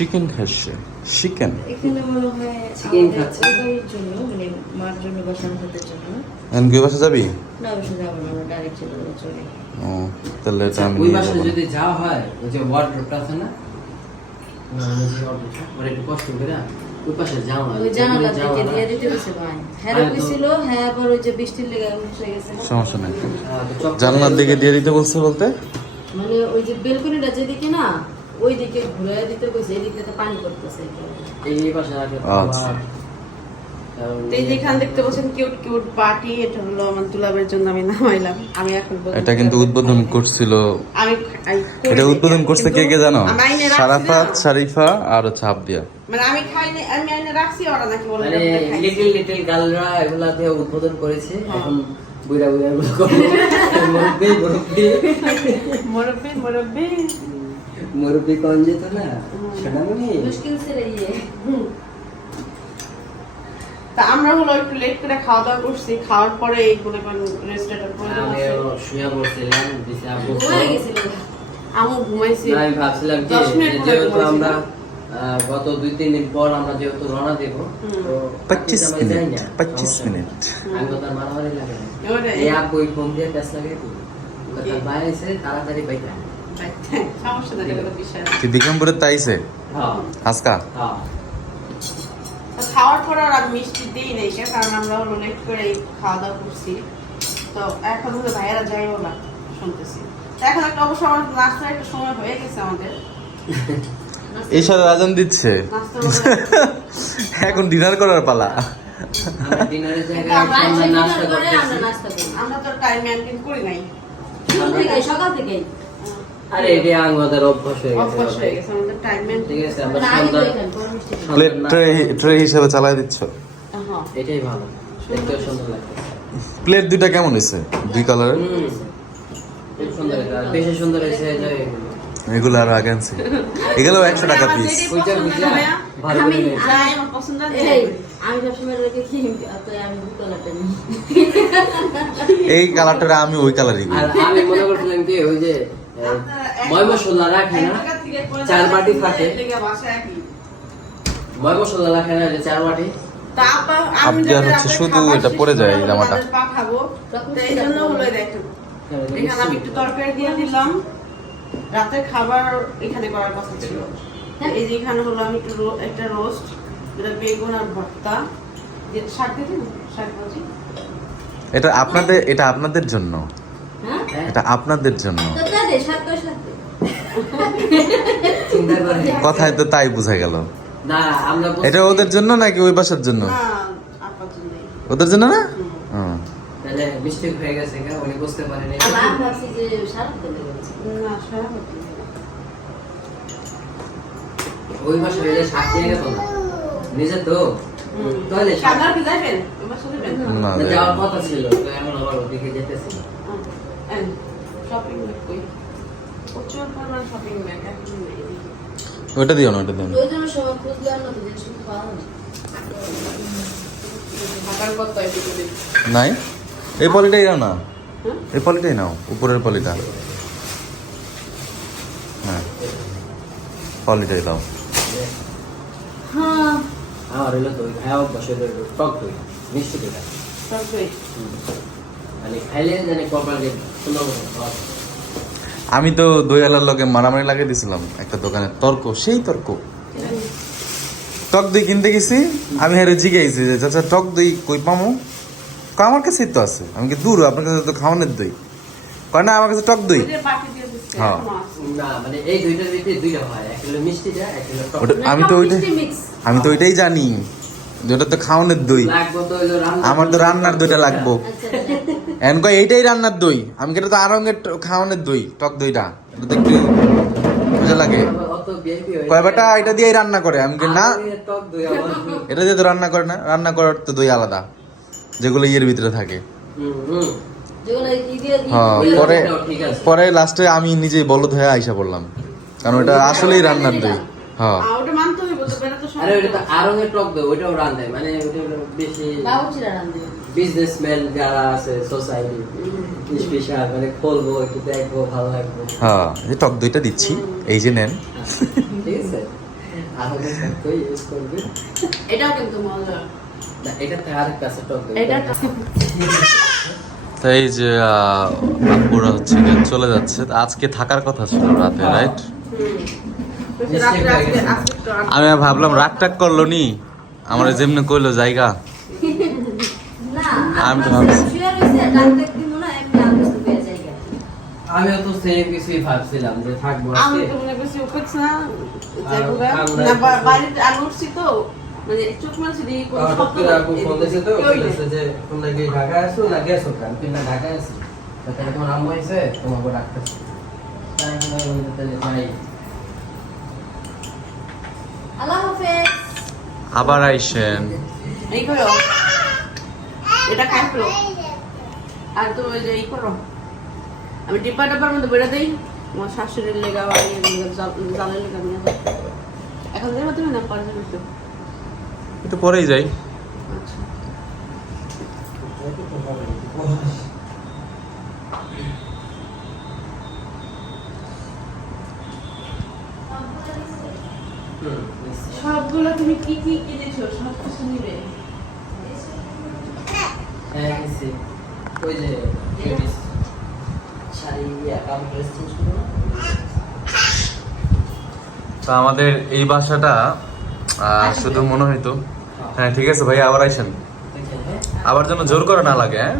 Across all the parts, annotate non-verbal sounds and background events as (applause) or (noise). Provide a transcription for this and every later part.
Chicken খাচ্ছে chicken এখানে মনে হয় খাচ্ছে। জন্য মানে মার জন্য বা সন্তানদের জন্য। এখন কি বাসা যাবি? না অবশ্যই যাব না আমরা ডাইরেক্ট চলে যাব চলে ও তাহলে এটা আমি ওই না। যদি যাওয়া হয় ওই যে ওয়ার্ডরোবটা আছে না? না, ওই যে wardrobe-টা, একটু কষ্ট করে ওই পাশে যাওয়া হয়। ওই জানালা থেকে দিয়ে দিতে বসে ভাই। হ্যাঁ কইছিল হ্যাঁ আবার ওই যে বৃষ্টির লেগে গেছে। সমস্যা নেই। হ্যাঁ, জানলার দিকে দিয়ে দিতে বলছে বলতে? মানে ওই যে বেলকনিটা যেদিকে না ওই দিকে ঘুরে দিতে কইছে এই দিকে পানি পড়তেছে। এই এই পাশে আগে আচ্ছা। এই দেখতে পাচ্ছেন কিউট কিউট পার্টি এটা হলো আমার দুলাবের জন্য আমি নামাইলাম। আমি এখন এটা কিন্তু উদ্বোধন করছিল আমি এটা উদ্বোধন করছে কে কে জানো? সারাফাত। শারিফা আর ছাপ দিয়া মানে আমি খাইনি আমি আইনে রাখছি ওরা নাকি বলে এটা খাইছি। লিটল লিটল গার্লরা এগুলা দিয়ে উদ্বোধন করেছে। হ্যাঁ। এখন বুড়া বুড়া এগুলো করব মুরব্বি মুরব্বি। মুরব্বি মুরব্বি। মুরব্বি কন যেত না সোনামণি? মুশকিল ছেড়ে ইয়ে। তা আমরা হলো একটু লেট করে খাওয়া দাওয়া করছি খাওয়ার পরে এইগুলো রেস্টুরেন্টের প্রয়োজন আমি আছে শুয়ে পড়ছিলাম দিছে আব্বু ঘুমায় গেছিল আমু ঘুমাইছি। না, আমি ভাবছিলাম দশ যে যেহেতু। আমরা গত দুই তিন দিন পর আমরা যেহেতু রওনা দেব। তো পঁচিশ আমরা যাই মিনিট না, পঁচিশ সমস্যা নেই। মিনিট আমি তার মারামারি লাগে। এই ওই ফোন দিয়ে প্যাস লাগে তো তার বাইরে এসে তাড়াতাড়ি বাইটা কি তাইছে হ্যাঁ। আজকা? হ্যাঁ। খাওয়ার পর আর মিষ্টি দিই নাই কে, কারণ আমরা হলো লেট করে খাওয়া দাওয়া করছি। তো এখন হলো ভাইয়েরা যাইও না শুনতেছি। এখন একটা অবশ্য আমার নাস্তার একটা সময় হয়ে গেছে আমাদের। এই সাথে রাজন দিচ্ছে (laughs) এখন ডিনার করার পালা। আমরা ডিনারের জায়গায় আমরা আমরা নাস্তা dinner করে আমরা করতেছি নাস্তা করি। আমরা তো টাইম মেনটেন করি নাই। থেকে সকাল থেকেই। আরে এটি আমাদের অভ্যাস হয়ে গেছে অভ্যাস হয়ে গেছে আমাদের টাইম ঠিক আছে আমরা মানে আগে তো সন্ধ্যা এখানে গরম মিষ্টি খাই। প্লেট ট্রে ট্রে হিসেবে দিচ্ছ? হ্যাঁ এটাই ভালো দেখতে সুন্দর লাগে প্লেট দুইটা কেমন হয়েছে? দুই কালারের বেশি সুন্দর হয়েছে এগুলো। আরও আগে আনছি। এগুলো একশো টাকা পিস এই, আমি সবসময় রেখে কি অতএব আমি এই কালারটা আমি ওই কালারই আর আমি মনে করছিলাম কি ওই যে ময় মশলা রাখে না চার বাটি থাকে। ময় মশলা রাখে না চার বাটি আবদার হচ্ছে শুধু এটা পরে যায় এই জামাটা। পাঠাবো তো এই জন্য হলো দেখেন এখানে আমি একটু তরকারি দিয়ে দিলাম রাতের খাবার এখানে করার কথা ছিল এই যে এখানে হলো আমি একটু একটা রোস্ট এটা বেগুন আর ভর্তা শাক দিয়ে শাক ভাজি এটা আপনাদের এটা আপনাদের জন্য। এটা আপনাদের জন্য। কথায় তো তাই বোঝা গেল। না আমরা বলছি- এটা ওদের জন্য নাকি ওই বাসার জন্য? ওদের জন্য না? মিস্টেক হয়ে গেছে উনি বুঝতে পারেনি। না। ওই মাসে হয়ে গেল নিজে তো। তাহলে যাওয়ার কথা ছিল তো এখন আবার ওদিকে যেতেছি শপিং ব্যাগ কই প্রচুর পরিমাণ শপিং ব্যাগ এখন নেই। ওটা দিও না ওটা দিও না। ওই জন্য আর জিনিস পাওয়া। নাই? এই পলিটাই নাও না। এই পলিটাই নাও উপরের পলিটা। হ্যাঁ। পলিটাই দাও। হ্যাঁ। আমার হলো তো ভাইয়া বসে রইল টক দই। মিষ্টি দইটা সব দই। আমি তো দইয়ালার লগে মারামারি লাগিয়ে দিছিলাম একটা দোকানে তর্ক সেই তর্ক। টক দই কিনতে গেছি আমি হেরে জিজ্ঞাসি যে চাচা টক দই কই পামো? আমার কাছেই তো আছে। আমি কি দূর? আপনার কাছে তো খাওয়ানোর দই। কয় না আমার কাছে টক দই। হ্যাঁ। মানে এই দুইটার ভিতরে দুইটা হয় এক হলো মিষ্টিটা এক হলো টক ওটা আমি তো ওইটাই আমি তো ওইটাই জানি ওটা তো খাওয়ানোর দই। আমার তো রান্নার দইটা লাগবো। আচ্ছা আচ্ছা। এখন কয় এইটাই রান্নার দই। আমি কেটে তো আরঙ্গের খাওয়ানোর দই টক দইটা। এটা বুঝে লাগে। অত কয় বেটা এটা দিয়েই রান্না করে। আমি কি না এটা দিয়ে তো রান্না করে না রান্না করার তো দই আলাদা যেগুলো ইয়ের ভিতরে থাকে। হুম হুম যেগুলো ই দিয়ে ই হ্যাঁ পরে পরে লাস্টে আমি নিজেই বলদ হয়ে আইসা পড়লাম। কারণ ওটা আসলেই রান্নার দই। হ্যাঁ। এটা আরে ওটা তো আরও টক দই ওটাও রান্ধে মানে ওটা বেশি বিজনেসম্যান যারা আছে সোসাইটি স্পেশাল মানে খুলবো একটু দেখব ভালো লাগবে। হ্যাঁ এই টক দইটা দিচ্ছি এই যে নেন। (laughs) ঠিক আছে। আলাদা শক্ত ইউজ করবে। এটাও কিন্তু মজা না এটাতে আরেকটা আছে এটা তো এই যে আপুরা হচ্ছে চলে যাচ্ছে। তো আজকে থাকার কথা ছিল রাতে রাইট একটু আনন্দ। আমি ভাবলাম রাগ টাক করল নি। আমার যেমনি কইলো জায়গা। আমি তো ভাবছি। শুয়ে রয়েছে ডাক্তার কিন্তু না এমনি আলোচনা পেয়ে যায় আমিও তো সেম কিছুই ভাবছিলাম যে থাকব আমি তো মনে করছি ও না আর যাইবো গা। আমরা- না, বাড়িতে আমি উঠছি তো মানে চোখ মারছি দেখি কোনো শব্দ করে আপু নেই। ফোন দিয়েছে তো বলেছে যে তোমরা কি ঢাকায় আসো না গেছো কেন? তুই না ঢাকায় আছি? তাহলে তোমার আম্মু এসে তোমাকে ডাকতেছে। তাই আমি বললাম, তাহলে যাই। আল্লাহ হাফেজ। আবার আইসেন। এই করো এটা খাই ফেলো আর তো ওই যে এই করো। আমি ডিব্বা ডাব্বার মধ্যে বেড়ে দিই। আমার শাশুড়ির লেগা বা জালের লেগা নিয়ে এখন তুমি না পারবে কিন্তু একটু পরেই যাই। আচ্ছা। সবগুলো তুমি কি কি কিনেছো? সব কিছু নিবে? হ্যাঁ ওই যে ladies sari account dress change করব তো আমাদের এই বাসাটা শুধু মনে হইতো। হ্যাঁ। ঠিক আছে ভাই আবার আইসেন। হ্যাঁ? আবার যেন জোর করে না লাগে হ্যাঁ।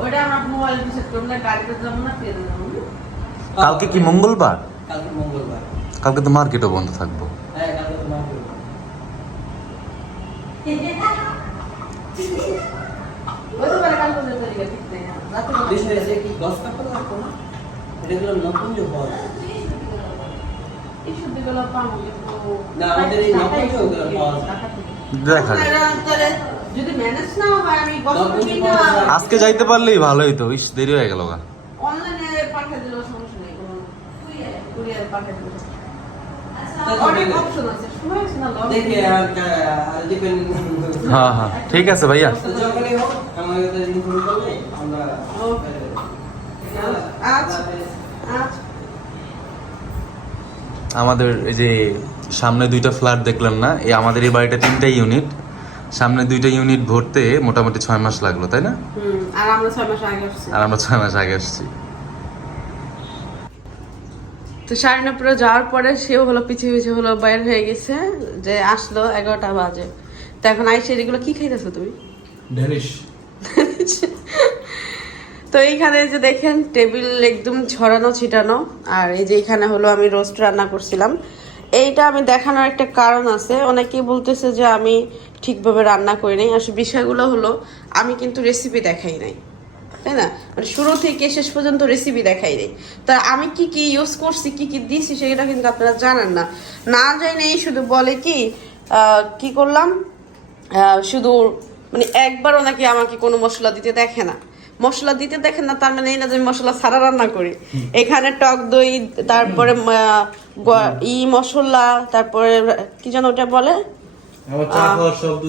ওটা আমার মোবাইল রিসেট করব না গাড়িতে যাব না ট্রেনে যাব। না? কালকে কি মঙ্গলবার? কালকে মঙ্গলবার। কালকে তো মার্কেটও বন্ধ থাকব। হ্যাঁ কালকে তো হয়। দেখা হয় যায়। আজকে যাইতে পারলেই ভালো হইতো ইস দেরি হয়ে গেল গা অনলাইনে পাঠিয়ে দিলেও সমস্যা নেই কোনো কুরিয়ার পাঠিয়ে দিলে তাহলে অনেক বলে- অপশন আছে সময় আছে না লং দেখি আর আর ডিপেন্ড হ্যাঁ হ্যাঁ ঠিক আছে ভাইয়া। আচ্ছা। আচ্ছা। আমাদের এই যে সামনে দুইটা ফ্ল্যাট দেখলাম না এই আমাদের এই বাড়িটা তিনটা ইউনিট সামনে দুইটা ইউনিট ভরতে মোটামুটি ছয় মাস লাগল তাই না? আর আমরা ছয় মাস আগে আসছি। আর আমরা ছয় মাস আগে আসছি। তো শারিনাপুরে যাওয়ার পরে সেও হলো পিছিয়ে পিছিয়ে হলো বাইর হয়ে গেছে যে আসলো এগারোটা বাজে। তো এখন আইসে এগুলো কি খাইতেছো তুমি? তো এইখানে যে দেখেন টেবিল একদম ছড়ানো ছিটানো। আর এই যে এখানে হলো আমি রোস্ট রান্না করছিলাম। এইটা আমি দেখানোর একটা কারণ আছে। অনেকেই বলতেছে যে আমি ঠিকভাবে রান্না করি নাই। আসলে বিষয়গুলো হলো আমি কিন্তু রেসিপি দেখাই নাই। তাই না? মানে শুরু থেকে শেষ পর্যন্ত রেসিপি দেখাই নাই তা আমি কি কি ইউজ করছি কি কি দিয়েছি সেটা কিন্তু আপনারা জানেন না। না জানেই শুধু বলে কি কি করলাম? শুধু মানে একবারও নাকি আমাকে কোনো মশলা দিতে দেখে না। মশলা দিতে দেখেন না তার মানে এই না যে আমি মশলা ছাড়া রান্না করি। এখানে টক দই তারপরে ই মশলা তারপরে কি যেন ওটা বলে?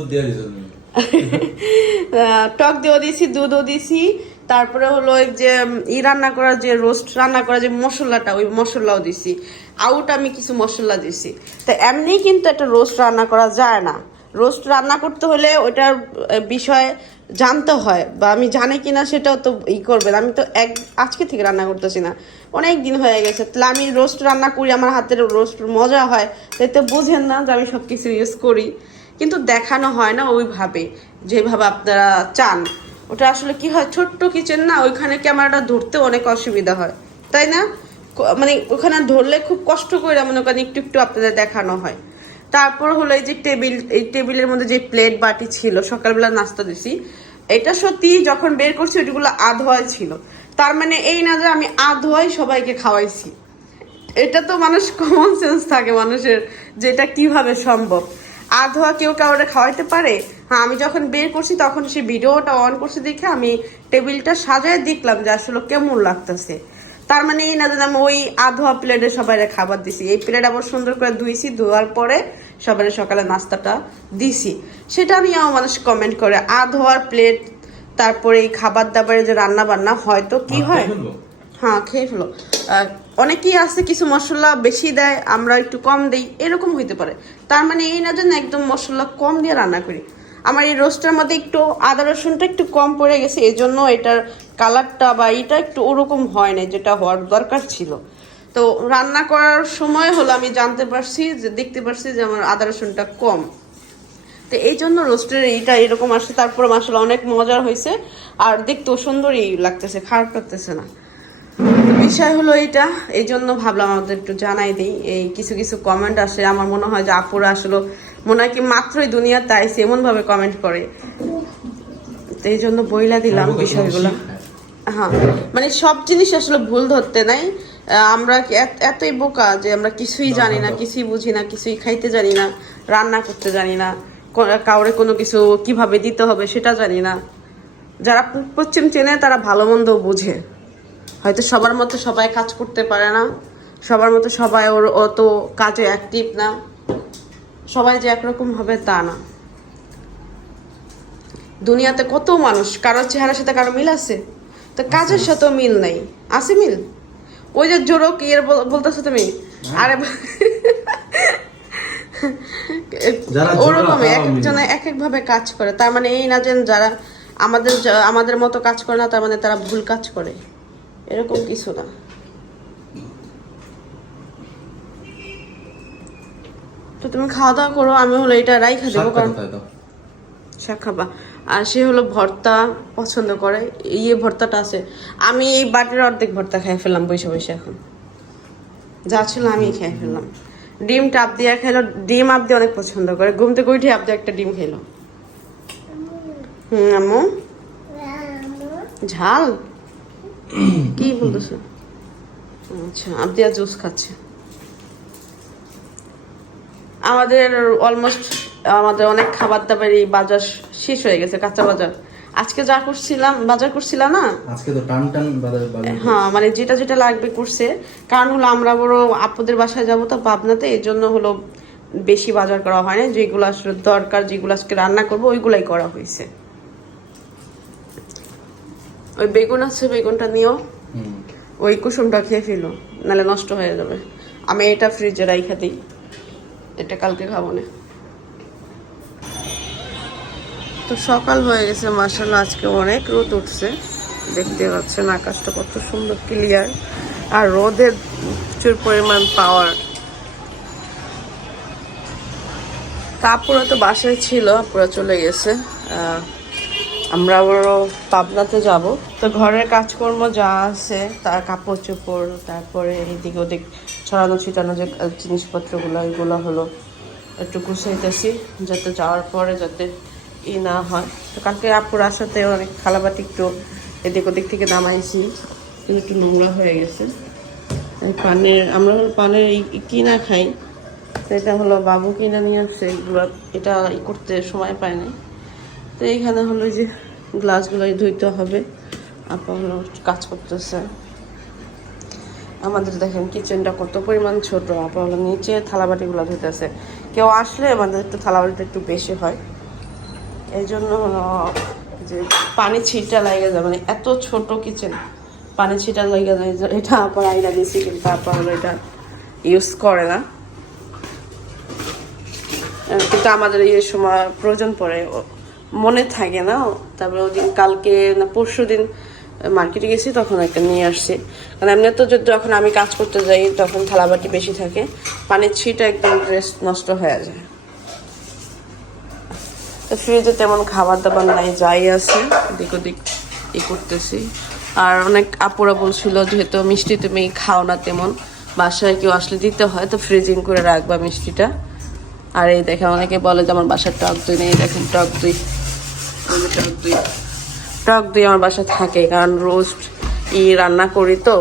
দিয়ে (laughs) টক দিয়েও দিয়েছি দুধও দিয়েছি তারপরে হলো ওই যে ই রান্না করার যে রোস্ট রান্না করার যে মশলাটা, ওই মশলাও দিছি। আউট আমি কিছু মশলা দিছি। তো এমনি কিন্তু একটা রোস্ট রান্না করা যায় না। রোস্ট রান্না করতে হলে ওটার বিষয়ে জানতে হয়, বা আমি জানি কি না সেটাও তো ই করবেন আমি তো এক, আজকে থেকে রান্না করতেছি না। অনেক দিন হয়ে গেছে। তাহলে আমি রোস্ট রান্না করি, আমার হাতের রোস্ট মজা হয়। তাই তো বুঝেন না যে আমি সব কিছু ইউজ করি। কিন্তু দেখানো হয় না ওইভাবে, যেভাবে আপনারা চান। ওটা আসলে কি হয়, ছোট্ট কিচেন না, ওইখানে ক্যামেরাটা ধরতে অনেক অসুবিধা হয়। তাই না? মানে ওখানে ধরলে খুব কষ্ট করে মনে করেন একটু একটু আপনাদের দেখানো হয়। তারপর হলো এই যে টেবিল, এই টেবিলের মধ্যে যে প্লেট বাটি ছিল, সকালবেলা নাস্তা দিছি, এটা সত্যি যখন বের করছি ওইগুলো আধোয়াই ছিল। তার মানে এই না যে আমি আধোয়াই সবাইকে খাওয়াইছি। এটা তো মানুষ কমন সেন্স থাকে মানুষের, যে এটা কীভাবে সম্ভব। আধোয়া কেউ কাউরে খাওয়াইতে পারে? আমি যখন বের করছি তখন সে ভিডিওটা অন করছি দেখে আমি টেবিলটা সাজায় দেখলাম যে আসলে কেমন লাগতেছে। তার মানে এই না যে আমি ওই আধোয়া প্লেটে সবাই খাবার দিছি। এই প্লেট আবার সুন্দর করে ধুইছি ধোয়ার পরে সবার সকালে নাস্তাটা দিছি। সেটা নিয়েও মানুষ কমেন্ট করে আ ধোয়ার প্লেট তারপরে এই খাবার দাবারের যে রান্না বান্না হয়তো কি হয়? হ্যাঁ খেয়ে ফেলো অনেকেই আছে কিছু মশলা বেশি দেয় আমরা একটু কম দেই এরকম হইতে পারে। তার মানে এই না যেন একদম মশলা কম দিয়ে রান্না করি। আমার এই রোস্টের মধ্যে একটু আদা রসুনটা একটু কম পড়ে গেছে এই জন্য এটার কালারটা বা এটা একটু ওরকম হয় না যেটা হওয়ার দরকার ছিল। তো রান্না করার সময় হলো আমি জানতে পারছি যে, দেখতে পারছি যে আমার আদা রসুনটা কম। তো এই জন্য রোস্টের এইটা এরকম আসছে, তারপরে মশলা অনেক মজার হয়েছে, আর দেখতেও সুন্দরই লাগতেছে, খারাপ লাগতেছে না। বিষয় হলো এইটা, এই জন্য ভাবলাম আমাদের একটু জানাই দিই, এই কিছু কিছু কমেন্ট আসে, আমার মনে হয় যে আপুরা আসলে মনে হয় কি মাত্রই দুনিয়াতে আইসে এমন ভাবে কমেন্ট করে। তো এই জন্য বইলা দিলাম বিষয়গুলো। হ্যাঁ। মানে সব জিনিস আসলে ভুল ধরতে নাই। আমরা এত- এতই বোকা যে আমরা কিছুই জানি না কিছুই বুঝি না কিছুই খাইতে জানি না রান্না করতে জানি না কাউরে কোনো কিছু কীভাবে দিতে হবে সেটা জানি না। যারা পশ্চিম চেনে তারা ভালো মন্দ বুঝে। হয়তো সবার মতো সবাই কাজ করতে পারে না সবার মতো সবাই ওর অত কাজে অ্যাক্টিভ না। সবাই যে একরকম হবে তা না। দুনিয়াতে কত মানুষ কারোর চেহারার সাথে কারও মিল আছে? তো কাজের সাথেও মিল নাই। আছে মিল? ওই যে জোরক ইয়ের বল- বলতেছো তুমি? আরে যারা জোরক, ওরকমই এক একজনে এক এক ভাবে কাজ করে। তার মানে এই না যে যারা আমাদের আমাদের মতো কাজ করে না তার মানে তারা ভুল কাজ করে। এরকম কিছু না। তো তুমি খাওয়া দাওয়া করো আমি হলো এটা রাইখা দেবো কারণ শাক খাবা। আর সে হলো ভর্তা পছন্দ করে ইয়ে ভর্তাটা আছে। আমি এই বাটির অর্ধেক ভর্তা খেয়ে ফেললাম বসে বসে এখন। যা ছিল আমি খেয়ে ফেললাম। ডিম টাপ দিয়ে খেলো ডিম আপ দিয়ে অনেক পছন্দ করে। ঘুম থেকে উঠে আপ দিয়ে একটা ডিম খেলো হুম আম্মু? ঝাল? কি বলতেছো? আচ্ছা আবদিয়া জুস খাচ্ছে। আমাদের অলমোস্ট আমাদের অনেক খাবার দাবারই বাজার শেষ হয়ে গেছে কাঁচা বাজার। আজকে যা করছিলাম বাজার করছিলাম না? আজকে তো টান টান বাজার হ্যাঁ মানে যেটা যেটা লাগবে করছে। কারণ হলো আমরা বড় আপুদের বাসায় যাব তো পাবনাতে এই জন্য হলো বেশি বাজার করা হয় না। যেগুলো আসলে দরকার যেগুলো আজকে রান্না করব ওইগুলাই করা হয়েছে। ওই বেগুন আছে বেগুনটা নিয়েও ওই কুসুমটা খেয়ে ফেলো নাহলে নষ্ট হয়ে যাবে। আমি এটা ফ্রিজে রাইখা দিই। এটা কালকে খাব না। তো সকাল হয়ে গেছে মার্শাল আজকে অনেক রোদ উঠছে। দেখতে পাচ্ছেন আকাশটা কত সুন্দর ক্লিয়ার আর রোদের প্রচুর পরিমাণ পাওয়ার তারপরে তো বাসায় ছিল, পুরো চলে গেছে। আমরা আবারও পাবনাতে যাব। তো ঘরের কাজকর্ম যা আছে, তার কাপড় চোপড় তারপরে এদিক ওদিক ছড়ানো ছিটানো যে জিনিসপত্রগুলো, এগুলো হলো একটু গুছাইতেছি, যাতে যাওয়ার পরে যাতে ই না হয়। তো কালকে আপুর আসাতে অনেক থালাবাটি একটু এদিক ওদিক থেকে নামাইছি, কিন্তু একটু নোংরা হয়ে গেছে। পানের, আমরা হলো পানের কিনা খাই এটা হলো বাবু কিনা নিয়ে আসছে, এগুলো, এটা করতে সময় পায় না তো এইখানে হলো যে গ্লাসগুলো ধুইতে হবে। আপা হলো কাজ করতেছে। আমাদের দেখেন কিচেনটা কত পরিমাণ ছোট। আপা হলো নিচে থালাবাটিগুলো ধুইতেছে। কেউ আসলে আমাদের একটু থালাবাটিটা একটু বেশি হয়। এই জন্য যে পানি ছিটা লাগে যায়। মানে এত ছোট কিচেন পানি ছিটা লাগে যায় এটা আবার আইনা দিয়েছি কিন্তু আপা হলো এটা ইউজ করে না। কিন্তু আমাদের এই সময় প্রয়োজন পড়ে। মনে থাকে না। তারপরে ওদিন, কালকে না পরশু দিন মার্কেটে গেছি, তখন একটা নিয়ে আসছি। কারণ এমনি তো যখন আমি কাজ করতে যাই, তখন থালাবাটি বেশি থাকে। পানির ছিটা একদম ড্রেস নষ্ট হয়ে যায়। তো ফ্রিজে তেমন খাবার দাবার নাই, যাই আছে, এদিক ওদিক ই করতেছি। আর অনেক আপুরা বলছিল, যেহেতু মিষ্টি তুমি খাও না তেমন, বাসায় কেউ আসলে দিতে হয়, তো ফ্রিজিং করে রাখবা মিষ্টিটা। আর এই দেখে অনেকে বলে যে আমার বাসার টক দই নেই দেখেন টক দই। টক দই। আমার বাসায় থাকে, কারণ রোস্ট ই রান্না করি তো।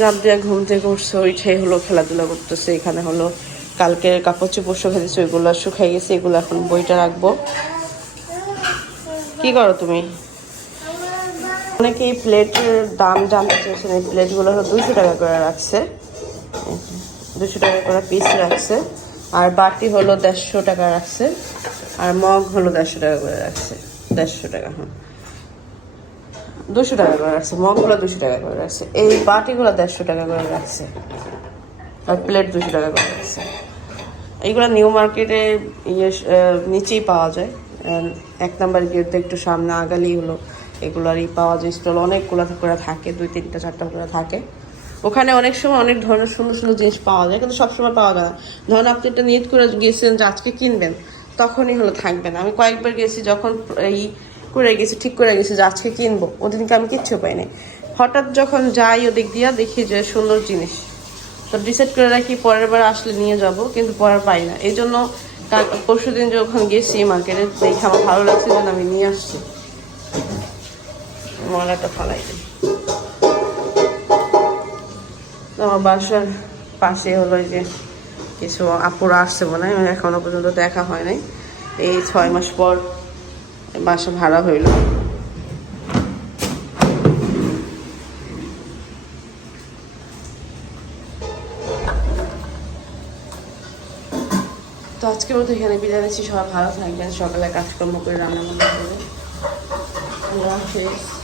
জাপ দিয়া ঘুম থেকে উঠছে ওইটাই হলো খেলাধুলা করতেছে। এখানে হলো কালকে কাপড় চোপড় শুকাই দিচ্ছে ওইগুলো শুকাই গেছে, এগুলো এখন বইটা রাখব। কি করো তুমি? অনেকে প্লেটের দাম জানতে চেয়েছেন, এই প্লেটগুলো হলো দুশো টাকা করে রাখছে। দুশো টাকা করে পিস রাখছে। আর বাটি হলো দেড়শো টাকা রাখছে। আর মগ হলো দেড়শো টাকা করে রাখছে। দেড়শো টাকা হ্যাঁ দুশো টাকা করে রাখছে মগগুলো দুশো টাকা করে রাখছে। এই বাটিগুলো দেড়শো টাকা করে রাখছে। আর প্লেট দুশো টাকা করে রাখছে। এইগুলো নিউ মার্কেটে ইয়ে নিচেই পাওয়া যায়। এক নাম্বার গেট একটু সামনে আগালেই হলো। এগুলোরই পাওয়া যায়। স্টল অনেকগুলো করে থাকে, দুই তিনটা চারটা করে থাকে। ওখানে অনেক সময় অনেক ধরনের সুন্দর সুন্দর জিনিস পাওয়া যায়, কিন্তু সবসময় পাওয়া যায় না। ধরুন আপনি একটা নিয়ত করে গিয়েছিলেন যে আজকে কিনবেন। তখনই হলো থাকবে না। আমি কয়েকবার গেছি যখন এই করে গেছি, ঠিক করে গেছি যে আজকে কিনবো। ওদিনকে আমি কিচ্ছু পাইনি। হঠাৎ যখন যাই ওদিক দিয়া, দেখি যে সুন্দর জিনিস। তো ডিসাইড করে রাখি, পরের বার আসলে নিয়ে যাব, কিন্তু পরের পাই না। এই জন্য পরশু দিন যখন গেছি মার্কেটে দেখে আমার ভালো লাগছে যেন আমি নিয়ে আসছি। ময়লাটা ফালাই দিই। আমার বাসার পাশে হলো যে কিছু আপুরা আসছে মনে হয় আমার এখনও পর্যন্ত দেখা হয় নাই। এই ছয় মাস পর বাসা ভাড়া হইল। তো আজকের মতো এখানে বিদায় নিচ্ছি। সবাই ভালো থাকবেন, সকালে কাজকর্ম করে রান্না বান্না করে। আল্লাহ হাফেজ।